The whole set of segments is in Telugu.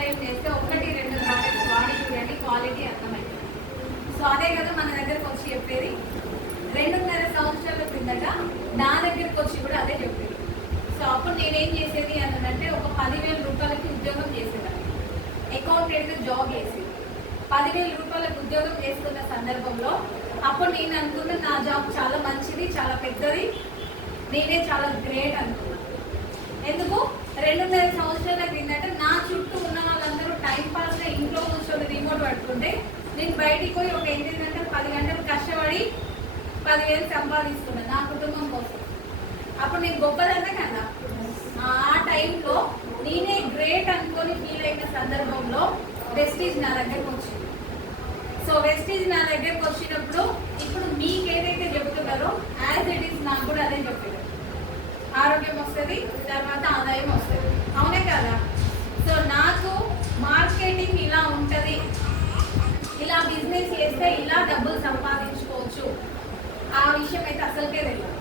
వ్యవసాయం చేస్తే ఒకటి రెండు ప్రోడక్ట్స్ వాడి చూడండి క్వాలిటీ అర్థమైంది సో అదే కదా మన దగ్గరకు వచ్చి చెప్పేది. రెండున్నర సంవత్సరాల క్రిందట నా దగ్గరకు వచ్చి కూడా అదే చెప్పేది. సో అప్పుడు నేనేం చేసేది అనంటే ఒక పదివేల రూపాయలకి ఉద్యోగం చేసేదాన్ని. అకౌంటెంట్ జాబ్ చేసేది. పదివేల రూపాయలకు ఉద్యోగం చేస్తున్న సందర్భంలో అప్పుడు నేను అనుకున్న నా జాబ్ చాలా మంచిది చాలా పెద్దది. నేనే చాలా గ్రేట్ అనుకున్నాను ఎందుకు? రెండున్నర సంవత్సరాల క్రిందట నా చుట్టూ ఉన్న వాళ్ళందరూ టైం పాస్గా ఇంట్లో కూర్చొని రిమోట్ పట్టుకుంటే నేను బయటికి పోయి ఒక ఎనిమిది గంటలు పది గంటలు కష్టపడి పదివేలు సంపాదిస్తున్నా నా కుటుంబం కోసం. అప్పుడు నేను గొప్పదన్నా కదా. ఆ టైంలో నేనే గ్రేట్ అనుకొని ఫీల్ అయిన సందర్భంలో వెస్టీజ్ నా దగ్గరకు వచ్చింది. సో వెస్టీజ్ నా దగ్గరకు వచ్చినప్పుడు ఇప్పుడు మీకు ఏదైతే చెప్తున్నారో యాజ్ ఇట్ ఈస్ నాకు కూడా అదే చెప్పారు ఆరోగ్యం వస్తుంది తర్వాత ఆదాయం వస్తుంది. అవునే కదా? సో నాకు మార్కెటింగ్ ఇలా ఉంటుంది. ఇలా బిజినెస్ చేస్తే ఇలా డబ్బులు సంపాదించుకోవచ్చు. ఆ విషయం అయితే అసలుకే తెలియదు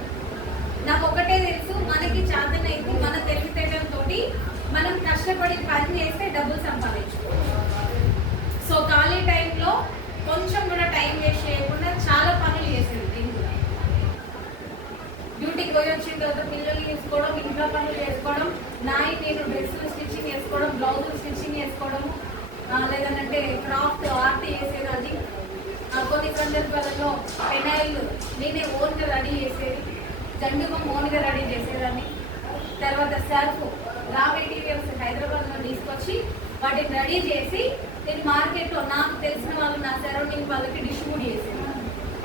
నాకు ఒకటే తెలుసు మనకి చేతనైతే మన తెలివితేటలతో మనం కష్టపడి పని చేస్తే డబ్బులు సంపాదించుకోవచ్చు. సో ఖాళీ టైంలో కొంచెం కూడా టైం వేస్ట్ చేయకుండా చాలా పనులు చేసేది డ్యూటీకి పోయి వచ్చిన తర్వాత పిల్లలు పనులు చేసుకోవడం నాయి నేను డ్రెస్సులు స్టిచ్చింగ్ చేసుకోవడం బ్లౌజులు స్టిచ్చింగ్ చేసుకోవడం లేదంటే క్రాఫ్ట్ ఆర్ట్ చేసేది ఆ, కొన్ని సందర్భాలలో పెనాయిల్ నేనే ఓన్గా రెడీ చేసేది. జండుగం ఓన్గా రెడీ చేసేదాన్ని. తర్వాత సెల్ఫ్ రా మెటీరియల్స్ హైదరాబాద్లో తీసుకొచ్చి వాటిని రెడీ చేసి నేను మార్కెట్లో నాకు తెలిసిన వాళ్ళు నా సరౌండింగ్ వాళ్ళకి డిస్ట్రిబ్యూట్ చేసేది.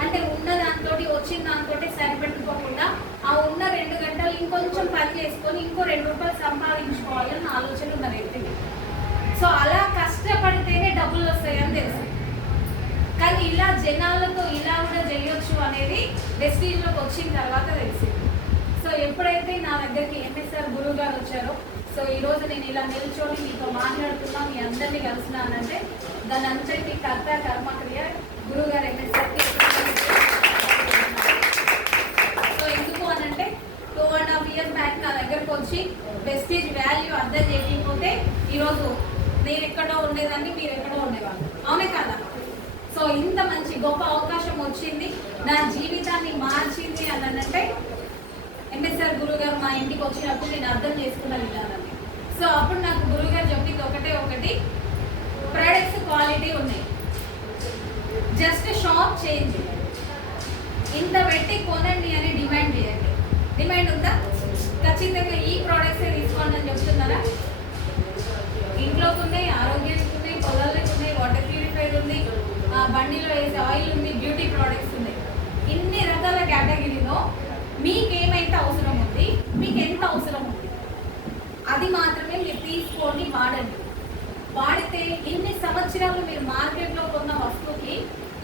అంటే ఉన్న దాంతో వచ్చిన దాంతో సరిపెట్టుకోకుండా ఆ ఉన్న రెండు గంటలు చేసుకొని ఇంకో రెండు రూపాయలు సంపాదించుకోవాలని ఆలోచన ఉన్న వ్యక్తికి సో అలా కష్టపడితేనే డబ్బులు వస్తాయని తెలుసు. కానీ ఇలా జనాలతో ఇలా కూడా చేయొచ్చు అనేది వెస్టీజ్లోకి వచ్చిన తర్వాత తెలిసింది. సో ఎప్పుడైతే నా దగ్గరికి ఎంఎస్ఆర్ గురువు గారు వచ్చారో సో ఈరోజు నేను ఇలా నిల్చొని మీతో మాట్లాడుతున్నా మీ అందరినీ కలిసినానంటే దాని అంతటి కర్త కర్మక్రియ గురువు గారు ఎంఎస్ఆర్కి సో ఎందుకు అనంటే two and half years back నా దగ్గరకు వచ్చి వెస్టీజ్ వాల్యూ అర్థం చేయకపోతే ఈరోజు నేను ఎక్కడో ఉండేదాన్ని మీరు ఎక్కడో ఉండేవాళ్ళు. అవునే కదా? సో ఇంత మంచి గొప్ప అవకాశం వచ్చింది. నా జీవితాన్ని మార్చింది అని అంటే ఎంఎస్ఆర్ గురువు గారు మా ఇంటికి వచ్చినప్పుడు నేను అర్థం చేసుకున్న విధానాన్ని సో అప్పుడు నాకు గురువు గారు చెప్పింది ఒకటే ఒకటి ప్రొడక్ట్స్ క్వాలిటీ ఉన్నాయి. జస్ట్ షాప్ చేంజ్ ఇంత పెట్టి కొనండి అని డిమాండ్ చేయండి. డిమాండ్ ఉందా? ఖచ్చితంగా ఈ ప్రోడక్ట్సే తీసుకోండి అని చెప్తున్నారా? ఇంట్లోకి ఉన్నాయి ఆరోగ్యానికి ఉన్నాయి పొలాలకు ఉన్నాయి వాటర్ ప్యూరిఫైర్ ఉంది ఆ, బండిలో వేసే ఆయిల్ ఉంది బ్యూటీ ప్రోడక్ట్స్ ఉన్నాయి. ఇన్ని రకాల కేటగిరీలో మీకు ఏమైతే అవసరం ఉంది మీకు ఎంత అవసరం ఉంది అది మాత్రమే మీరు తీసుకోండి వాడండి. వాడితే ఇన్ని సంవత్సరాలు మీరు మార్కెట్లో కొన్న వస్తువుకి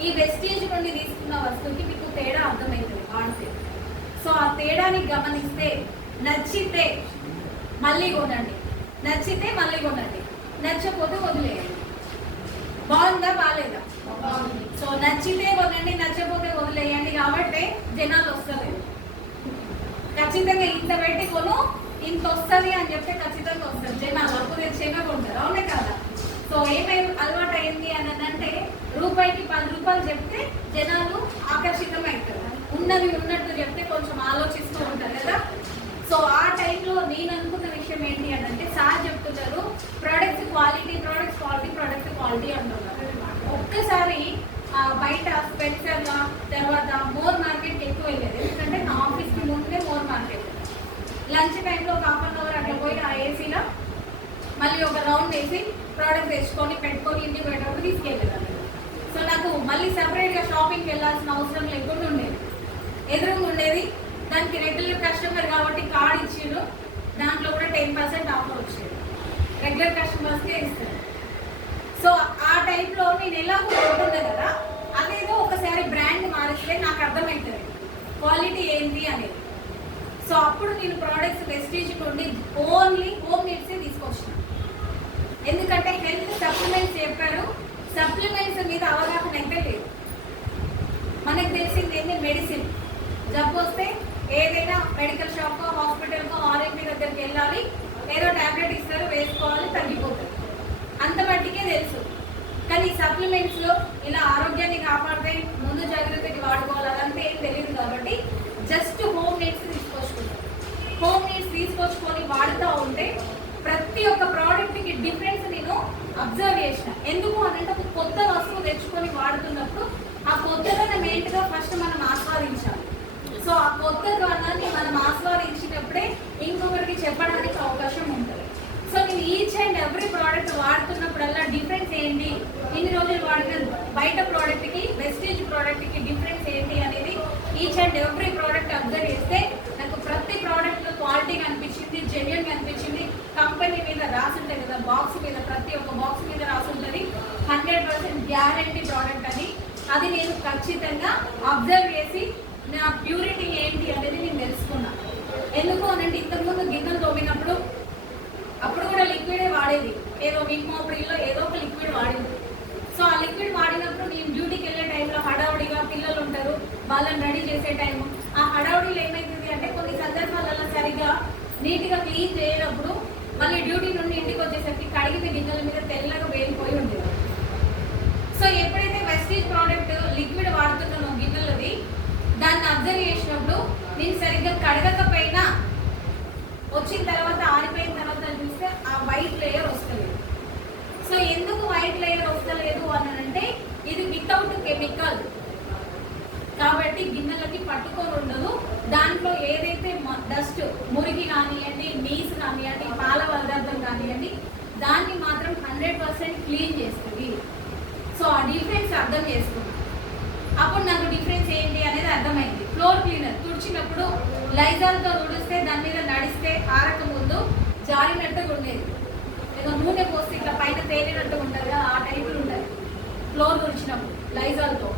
ఈ వెస్టేజ్ నుండి తీసుకున్న వస్తువుకి మీకు తేడా అర్థమవుతుంది వాడితే. సో ఆ తేడాని గమనిస్తే నచ్చితే మళ్ళీ కొనండి. నచ్చితే మళ్ళీ కొనండి. నచ్చకపోతే వదిలేయండి. బాగుందా బాగాలేదా సో నచ్చితే కొనండి నచ్చకపోతే వదిలేయండి కాబట్టి జనాలు వస్తలేదు ఖచ్చితంగా ఇంత పెట్టి కొను ఇంత వస్తుంది అని చెప్తే ఖచ్చితంగా వస్తుంది. జనాలు అప్పు చిన్నగా కొంటారు. అవునే కదా? సో ఏమై అలవాటు అయింది అని అంటే రూపాయికి పది రూపాయలు చెప్తే జనాలు ఆకర్షితం అవుతారు ఉన్నది ఉన్నట్టు చెప్తే కొంచెం ఆలోచిస్తూ ఉంటారు కదా సో ఆ టైంలో నేను అనుకున్న విషయం ఏంటి అని అంటే సార్ చెప్తున్నారు products quality products quality product quality అంటున్నారు. ఒక్కసారి బయట స్పెషల్గా తర్వాత మోర్ మార్కెట్ ఎక్కువ వెళ్ళేది. ఎందుకంటే నా ఆఫీస్కి ముందే మోర్ మార్కెట్. లంచ్ టైంలో ఒక హాఫ్ అన్ అవర్ అట్లా పోయి ఆ ఏసీలో మళ్ళీ ఒక రౌండ్ వేసి ప్రోడక్ట్ తెచ్చుకొని పెట్టుకొని ఇంటికి పోయేటప్పుడు తీసుకెళ్ళేదాన్ని. సో నాకు మళ్ళీ సపరేట్గా షాపింగ్కి వెళ్ళాల్సిన అవసరం లేకుండా ఉండేది. ఎదురుగా ఉండేది దానికి రెగ్యులర్ కస్టమర్ కాబట్టి కార్డ్ ఇచ్చిండు. దాంట్లో కూడా టెన్ పర్సెంట్ ఆఫర్ వచ్చేది. రెగ్యులర్ కస్టమర్స్కే ఇస్తారు. సో ఆ టైంలో నేను ఎలా ఉంటుంది కదా అదేదో ఒకసారి బ్రాండ్ మారిస్తే నాకు అర్థమవుతుంది క్వాలిటీ ఏంటి అనేది. సో అప్పుడు నేను ప్రోడక్ట్స్ వెస్టేజ్ నుండి ఓన్లీ హోమ్ నీడ్సే తీసుకొచ్చిన. ఎందుకంటే హెల్త్ సప్లిమెంట్స్ చెప్పారు. సప్లిమెంట్స్ మీద అవగాహన అయితే లేదు. మనకు తెలిసింది ఏంటి? మెడిసిన్ జబ్బు వస్తే ఏదైనా మెడికల్ షాప్కో హాస్పిటల్కో ఆర్ఎంపీ దగ్గరికి వెళ్ళాలి. ఏదో టాబ్లెట్ ఇస్తారు వేసుకోవాలి తగ్గిపోతుంది. అంత మట్టికే తెలుసు. కానీ సప్లిమెంట్స్లో ఇలా ఆరోగ్యాన్ని కాపాడితే ముందు జాగ్రత్తకి వాడుకోవాలి అదంతా ఏం తెలియదు కాబట్టి జస్ట్ హోమ్ నీడ్స్ తీసుకొచ్చుకుంటాం. హోమ్ నీడ్స్ తీసుకొచ్చుకొని వాడుతూ ఉంటే ప్రతి ఒక్క ప్రోడక్ట్కి డిఫరెన్స్ నేను అబ్జర్వ్ చేసిన. ఎందుకు అంటే ఒక కొత్త వస్తువు తెచ్చుకొని వాడుతున్నప్పుడు ఆ కొత్తదనం ఏంటిగా ఫస్ట్ మనం ఆస్వాదించాలి సో ఆ కొత్త జ్ఞానాన్ని మనం ఆస్వాదించినప్పుడే ఇంకొకరికి చెప్పడానికి అవకాశం ఉంటుంది. సో నేను ఈచ్ అండ్ ఎవ్రీ ప్రోడక్ట్ వాడుతున్నప్పుడల్లా డిఫరెన్స్ ఏంటి? ఇన్ని రోజులు వాడిన బయట ప్రోడక్ట్కి వెస్టేజ్ ప్రోడక్ట్కి డిఫరెన్స్ ఏంటి అనేది each and every product observe చేస్తే నాకు ప్రతి ప్రోడక్ట్లో క్వాలిటీ కనిపించింది జెన్యున్ కనిపించింది. కంపెనీ మీద రాసి ఉంటుంది కదా బాక్స్ మీద ప్రతి ఒక్క బాక్స్ మీద రాసి ఉంటుంది హండ్రెడ్ పర్సెంట్ గ్యారంటీ ప్రోడక్ట్ అని. అది నేను ఖచ్చితంగా అబ్జర్వ్ చేసి నా ప్యూరిటీ ఏంటి అనేది నేను తెలుసుకున్నా. ఎందుకు అనంటే ఇంతకుముందు గిన్నెలు తోమినప్పుడు అప్పుడు కూడా లిక్విడే వాడేది. ఏదో విమోప్రిల్లో ఏదో ఒక లిక్విడ్ వాడింది. సో ఆ లిక్విడ్ వాడినప్పుడు నేను డ్యూటీకి వెళ్ళే టైంలో హడావుడిగా పిల్లలు ఉంటారు వాళ్ళని రెడీ చేసే టైం ఆ హడావుడిలో ఏమైతుంది అంటే కొన్ని సందర్భాలలో సరిగా నీట్గా క్లీన్ చేయనప్పుడు మళ్ళీ డ్యూటీ నుండి ఇంటికి వచ్చేసరికి కడిగిన గిన్నెల మీద తెల్లగా వేలిపోయి ఉండేది. సో ఎప్పుడైతే వెస్టీజ్ ప్రోడక్ట్ లిక్విడ్ వాడుతున్నానో అబ్జర్వ్ చేసినప్పుడు నేను సరిగ్గా కడగకపోయినా వచ్చిన తర్వాత ఆరిపోయిన తర్వాత చూస్తే ఆ వైట్ లేయర్ వస్తలేదు. సో ఎందుకు వైట్ లేయర్ వస్తలేదు అని అంటే ఇది వితౌట్ కెమికల్ కాబట్టి గిన్నెలకి పట్టుకొని ఉండదు. దాంట్లో ఏదైతే డస్ట్ మురిగి కానివ్వండి నీసు కానివ్వండి పాల పదార్థం కానివ్వండి దాన్ని మాత్రం హండ్రెడ్ పర్సెంట్ క్లీన్ చేస్తుంది. సో ఆ డిఫరెన్స్ అర్థం చేసుకున్నాం అప్పుడు నాకు డిఫరెన్స్ ఏంటి అనేది అర్థమైంది. ఫ్లోర్ క్లీనర్ తుడిచినప్పుడు లైజాల్తో తుడిస్తే దాని మీద నడిస్తే ఆరక ముందు జారినట్టుగా ఉండేది ఏదో నూనె పోస్తే ఇట్లా పైన తేలినట్టుగా ఉంటుంది ఆ టైపులు ఉంటుంది ఫ్లోర్ తుడిచినప్పుడు లైజాల్తో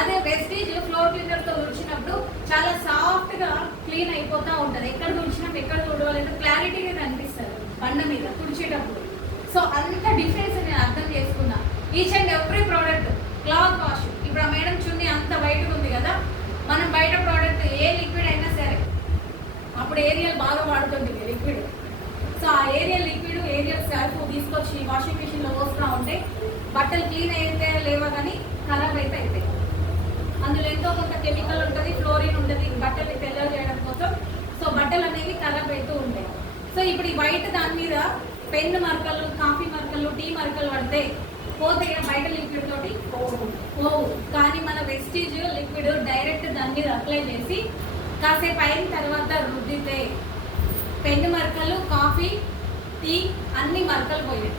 అదే వెస్టేజ్ ఫ్లోర్ క్లీనర్తో తుడిచినప్పుడు చాలా సాఫ్ట్గా క్లీన్ అయిపోతూ ఉంటుంది. ఎక్కడ తుడిచినా ఎక్కడ తుడవలేదు క్లారిటీగా కనిపిస్తుంది బండ మీద తుడిచేటప్పుడు. సో అంత డిఫరెన్స్ నేను అర్థం చేసుకున్నా. Each and every product cloth wash. ఇప్పుడు ఆ మేడం చున్నీ అంత బయటకు ఉంది కదా. మనం బయట ప్రోడక్ట్ ఏ లిక్విడ్ అయినా సరే అప్పుడు ఏరియల్ బాగా వాడుతుంది లిక్విడ్ సో ఆ ఏరియల్ లిక్విడ్ ఏరియల్ సర్ఫ్ తీసుకొచ్చి వాషింగ్ మిషన్లో పోస్తూ ఉంటే బట్టలు క్లీన్ అయితే లేవా కానీ ఖరాబ్ అయితే అవుతాయి అందులో ఎంతో కొంత కెమికల్ ఉంటుంది ఫ్లోరిన్ ఉంటుంది బట్టలు తెల్ల చేయడం కోసం. సో బట్టలు అనేవి ఖరాబ్ అవుతూ ఉంటాయి. సో ఇప్పుడు ఈ వైట్ దాని మీద పెన్ మరకలు కాఫీ మరకలు టీ మరకలు పడితే పోతే బయట లిక్విడ్ పోవు కానీ మన వెస్టీజ్ లిక్విడ్ డైరెక్ట్ దాని మీద అప్లై చేసి కాసేపు అయిన తర్వాత రుద్దితే పెన్ మరకలు కాఫీ టీ అన్ని మరకలు పోయాయి.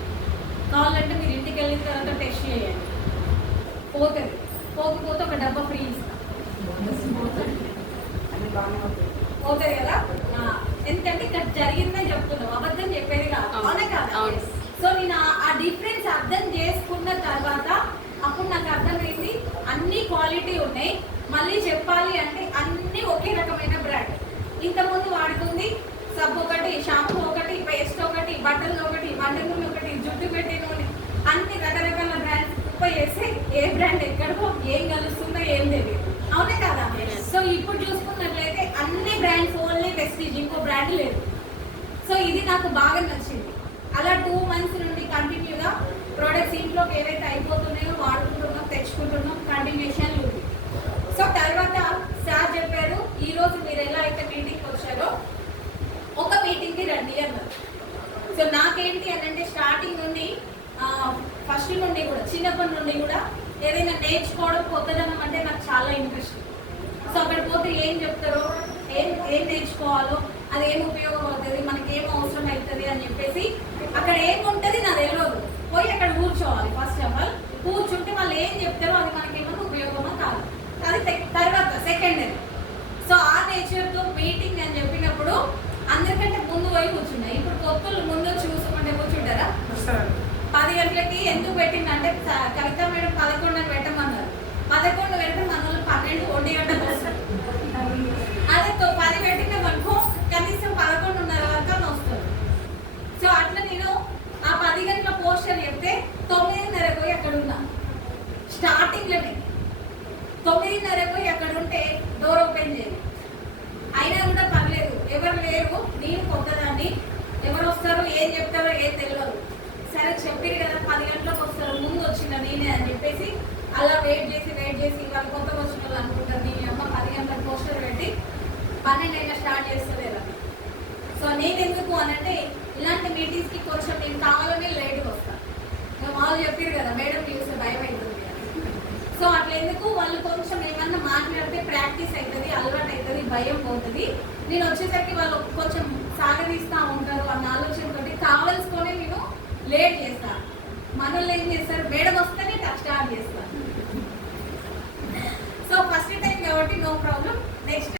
కావాలంటే మీరు ఇంటికి వెళ్ళిన తర్వాత టెస్ట్ చేయండి. పోతుంది. పోకపోతే ఒక డబ్బా ఫ్రీ ఇస్తాం. పోతుంది కదా? ఎందుకంటే ఇక్కడ జరిగిందని చెప్తున్నావు అబద్ధం చెప్పేది కాదు. అవునా కాదు. సో నేను ఆ డిఫరెన్స్ అర్థం చేసుకున్న తర్వాత అప్పుడు నాకు అర్థమైంది అన్ని క్వాలిటీ ఉన్నాయి. మళ్ళీ చెప్పాలి అంటే అన్ని ఒకే రకమైన బ్రాండ్. ఇంతకుముందు వాడుతుంది సబ్బు ఒకటి షాంపూ ఒకటి పేస్ట్ ఒకటి బట్టలు ఒకటి వంట నూనె ఒకటి జుట్టు పెట్టే నూనె అన్ని రకరకాల బ్రాండ్స్ కుప్ప చేసి ఏ బ్రాండ్ ఎక్కడికో ఏం కలుస్తుందో ఏం తెలియదు. అవునే కదా. సో ఇప్పుడు చూసుకున్నట్లయితే అన్ని బ్రాండ్స్ ఓన్లీ వెస్టీజ్ ఇంకో బ్రాండ్ లేదు. సో ఇది నాకు బాగా నచ్చింది. అలా టూ మంత్స్ నుండి కంటిన్యూగా ప్రోడక్ట్స్ ఇంట్లోకి ఏవైతే అయిపోతున్నాయో వాడుకుంటున్నాం తెచ్చుకుంటున్నాం కంటిన్యూషన్ ఉంది సో తర్వాత సార్ చెప్పారు ఈ రోజు మీరు ఎలా అయితే మీటింగ్కి వచ్చారో ఒక మీటింగ్కి రండి అన్నారు సో నాకేంటి అని అంటే స్టార్టింగ్ నుండి ఫస్ట్ నుండి కూడా చిన్నప్పటి నుండి కూడా ఏదైనా నేర్చుకోవడం కొత్తదనం అంటే నాకు చాలా ఇంట్రెస్ట్ సో అక్కడ పోతే ఏం చెప్తారో ఏం ఏం నేర్చుకోవాలో అది ఏం ఉపయోగపడుతుంది మనకి ఏం అవసరం అవుతుంది అని చెప్పేసి అక్కడ ఏముంటుంది నా నాకు తెలియదు పోయి అక్కడ కూర్చోవాలి ఫస్ట్ ఆఫ్ ఆల్ కూర్చుంటే వాళ్ళు ఏం చెప్తారో అది మనకి ఏమైనా ఉపయోగమా కాదు? అది తర్వాత సెకండరీ సో ఆ నేచర్తో మీటింగ్ అని చెప్పినప్పుడు అందరికంటే ముందు పోయి కూర్చున్నాయి. ఇప్పుడు కొత్తలు ముందు చూసుకుంటే కూర్చుంటారా? పది గంటలకి ఎందుకు పెట్టిందంటే కవిత మేడం పదకొండుకి పెట్టమన్నారు పదకొండు పెడితే మన వాళ్ళు పన్నెండు ఒంటి గంటకు వస్తారు అదే తో- పది పెట్టిన అనుకో కనీసం పదకొండున్నర వరకు అని వస్తారు సో అట్లా నేను ఆ పది గంటల పోస్టర్ చెప్తే తొమ్మిదిన్నర పోయి అక్కడ ఉన్నా స్టార్టింగ్లోనే తొమ్మిదిన్నర పోయి అక్కడ ఉంటే డోర్ ఓపెన్ చేయాలి అయినా కూడా పర్లేదు ఎవరు లేరు నేను కొత్తదాన్ని ఎవరు వస్తారో ఏం చెప్తారో ఏం తెలియదు సరే చెప్పారు కదా పది గంటలకు వస్తారు. ముందు వచ్చిన నేనే అని చెప్పేసి అలా వెయిట్ చేసి వెయిట్ చేసి వాళ్ళు కొత్త వచ్చిన వాళ్ళు అనుకుంటారు నేను అమ్మ పది గంటలకు పోస్టర్ పెట్టి పన్నెండు అయినా స్టార్ట్ చేస్తలేరు సో నేను ఎందుకు అని అంటే ఇలాంటి మీటింగ్స్కి కొంచెం నేను కావాలని లేట్గా వస్తాను ఇంకా మామూలు చెప్పారు కదా మేడం చూస్తే భయం అవుతుంది సో అట్లా ఎందుకు? వాళ్ళు కొంచెం ఏమన్నా మాట్లాడితే ప్రాక్టీస్ అవుతుంది అలవాటు అవుతుంది భయం పోతుంది. నేను వచ్చేసరికి వాళ్ళు కొంచెం సాగదీస్తూ ఉంటారు అన్న ఆలోచనతో కావలసుకొని నేను లేట్ చేస్తాను మనల్ని ఏం చేస్తారు? మేడం వస్తేనే టచ్ స్టార్ట్ చేస్తాను సో ఫస్ట్ టైం కాబట్టి నో ప్రాబ్లం నెక్స్ట్